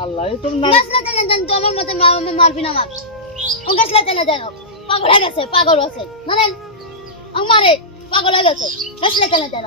আল্লাহ তুমি না টেনে দেন তো আমার মতে মা- মা- মারবি না আমাকে ও গাছলা না দেন। পাগল হয়ে গেছে, পাগল আছে মানে আমারে পাগল হয়ে গেছে। গাছলা টেনে দেন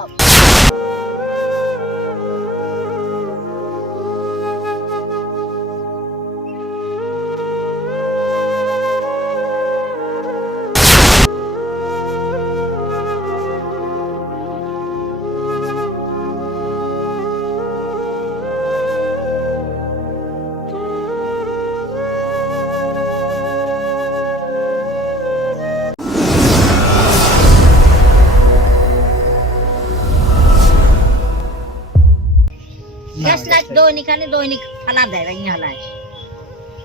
দৈনিক খালি দৈনিক হালা দেয় ভাই হালায়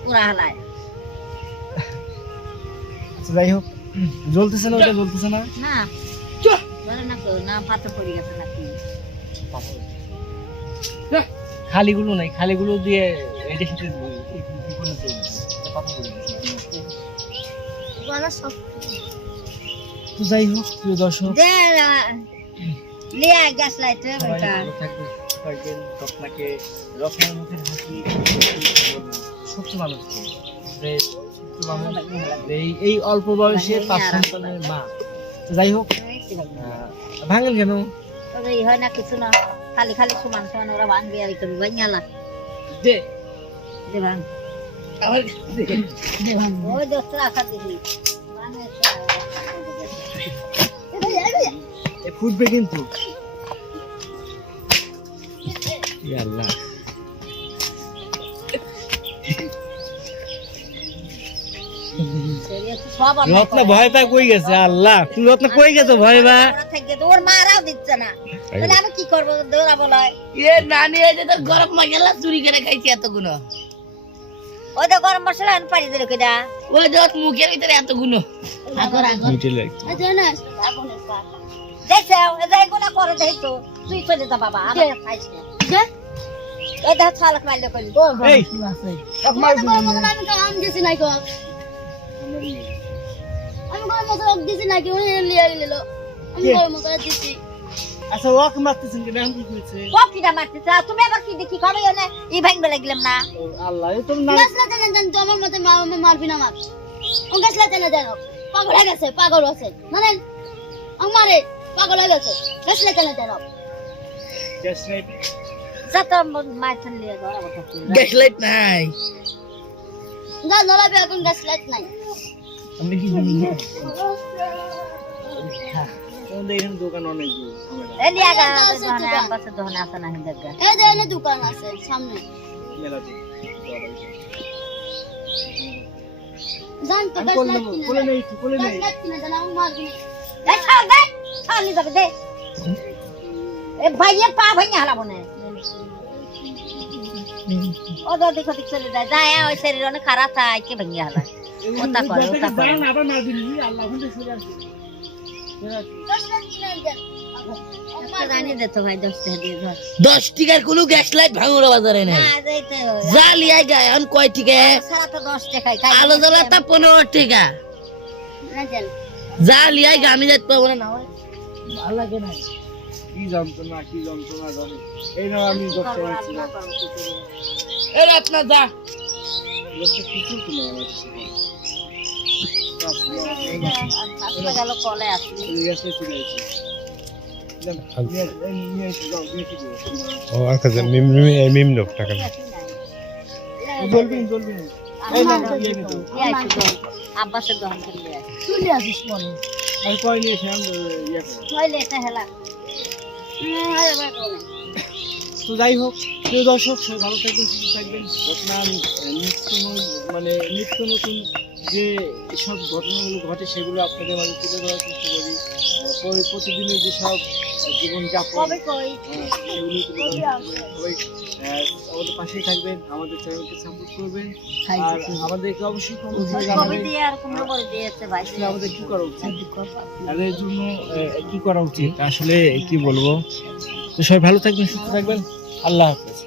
পুরা হালায়। আচ্ছা যাই হোক জ্বলতেছে না ওটা জ্বলতেছে না। না। ধরে না তো না পাথর পড়ে গেছে নাকি খালিগুলো নাই খালিগুলো দিয়ে এটা তো যাই হোক প্রিয় দর্শক। লিয়া গ্যাস থাকবেন থাকবেন আপনাকে রত্নের মুখের হাসি সত্য মানুষ যে এই অল্প বয়সে পাঁচ সন্তানের মা। যাই হোক ভাঙেন কেন? তবে হয় না কিছু না খালি খালি সমান সমান ওরা ভাঙবে আর করবি ভাই যে দে। ভাঙ। দে। ভাঙ। ওই দোস্ত রাখা দিবি ফুটবে কিন্তু। আল্লাহ। সব ভয় পা কই গেছে? আল্লাহ তুই রত্ন কই গেছে ভয় পা ওর মারাও দিচ্ছে না। তাহলে আমি কি করব? দৌড়া বলায়। এ নানি এই যে তোর গরম মশলা চুরি করে খাইছি এতগুলো। ওই তো গরম মশলা আমি পানি দিল কেডা ওই মুখের ভিতরে এতগুলো। আগর আগর। দেখছে এগুলো করে দেই তো তুই চলে যা বাবা আমার খাইস না। যে এই দেখ ছালক মারলে কইলি এই। তোমার গরম মশলা আমি কাম দিছি নাই কো আমি গরম মশলা দিছি নাই কি উনি লিয়ে গেল আমি? মশলা দিছি। আচ্ছা ওয়াক মারতেছেন মারতেছে? তুমি আবার কি দেখি খাবে না ই ভাঙবে লাগলাম না? আল্লাহ এই তোর নাম গাছলা টেনে দেন তো মতে মারবি না গাছলা টেনে দেন ও। পাগল হয়ে গেছে পাগল আছে জানেন আমারে পাগল হয়ে গেছে। গাছলা দেন ও। গ্যাস লাইট মাইথন লিয়ে ধরা কথা গ্যাস লাইট নাই। যা নলাবে এখন গাছ লাইট নাই। আমি কি জানি? দোকান অনেক দূর ঝামেলা। এ লিয়া গা এই দাও সে দহনে দোকান। আমবাসে না হিন্দার এই যে দোকান আছে সামনে। মেলা জান তো আমি লাইট কোলে নেই কোলে গাছ নেই। লাইট কিনে দেন মারবি না ছাড় দে ছাড় নি যাবে দে। এ ভাইয়ে পা ভাঙে হালাবো না। ও তো দেখো দেখ চলে যায় যায় ওই শরীর অনেক খারাপ থাকে কে ভেঙে হালা ওটা করে, ওটা করে। আবার আল্লাহ, সরে কিনে দশ টিকার গ্যাস লাইট ভাঙুর বাজারে নাই। যা লিয়াই গায় এখন কয় টিকা? আলো জ্বালা তা পনেরো টিকা। যা লিয়াই গা আমি যাইতে পারব না না। ভালো লাগে না। কি যন্ত্রণা কি যন্ত্রণা জানি এই নাও আমি দশটা নিচ্ছি না। এ আপনার যা দশটা কুকুর কিনে আমার কাছে। বাস, এই হাসপাতাল গেল কলে আসলি এই গ্যাসটা চলে আসছে। যান, নিয়ে আস- এই নিয়ে এসে যাও, দিয়ে এসে দিও। ও আচ্ছা মিম মিম- মিম লোক টাকা দাও। জ্বলবেন, জ্বলবেন। এই নাও, দিয়ে এনে দাও। আব্বাসের দহন করলে চলে আসিস পরে ইয়ে এটা হেলা তো যাই হোক, প্রিয় দর্শক, সবাই ভালো থাকবেন, সুস্থ থাকবেন। আপনার নিত্য মানে নিত্য নতুন যে সব ঘটনাগুলো ঘটে, সেগুলো আপনাদের মাঝে তুলে ধরার চেষ্টা করি। প্রতিদিনের যেসব জীবনযাপন সেগুলো তুলে। সবাই আমাদের পাশেই থাকবেন আমাদের চ্যানেলকে সাপোর্ট করবেন। আর আমাদেরকে অবশ্যই আমাদের কি করা উচিত? তাদের জন্য কি করা উচিত? আসলে কি বলব? তো সবাই ভালো থাকবেন সুস্থ থাকবেন। আল্লাহ হাফেজ।